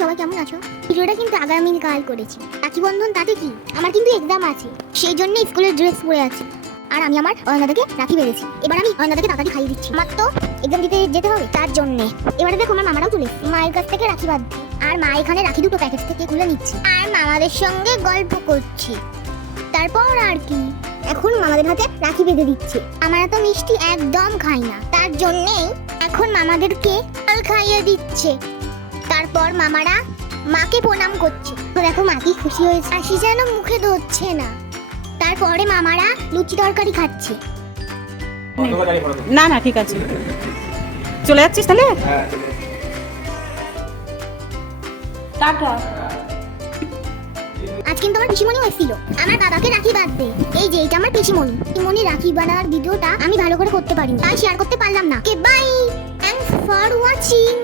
সবাই কেমন আছো? ভিডিওটা কিন্তু আগামীকাল করেছি। রাখি বন্ধন তাতে কি, আমার কিন্তু এক্সাম আছে, সেই জন্য স্কুলের ড্রেস পরে আছি। আর আমি আমার অয়নাদাকে রাখি বেঁধেছি। এবার আমি অয়নাদাকে তাড়াতাড়ি খাইয়ে দিচ্ছি, আমার তো এক্সাম দিতে যেতে হবে তার জন্য। এবারে দেখো আমার মামারাও চলে এসেছে মায়ের কাছ থেকে রাখি বাঁধতে। আর মা এখানে রাখি দুটো প্যাকেট থেকে খুলে নিচ্ছে আর মামাদের সঙ্গে গল্প করছি। তারপর আর কি, এখন মামাদের হাতে রাখি বেঁধে দিচ্ছে। আমরা তো মিষ্টি একদম খাই না, তার জন্যেই এখন মামাদেরকে ফল খাইয়ে দিচ্ছে। তারপর মামারা মাকে প্রণাম করছে। তো দেখো মা কি খুশি হয়েছে, হাসি যেন মুখে ধরছে না। তারপরে মামারা লুচি তরকারি খাচ্ছে। না না ঠিক আছে, চলে যাচ্ছিস তাহলে? টাটা। আজ কিন্তু আমার পিসিমণিও এসেছিল আমার বাবাকে রাখি বাঁধতে। এই যে এটা আমার পিসিমণি। পিসিমণি রাখি বাঁধার ভিডিওটা আমি ভালো করে করতে পারিনি, তাই শেয়ার করতে পারলাম না। By, thanks for watching.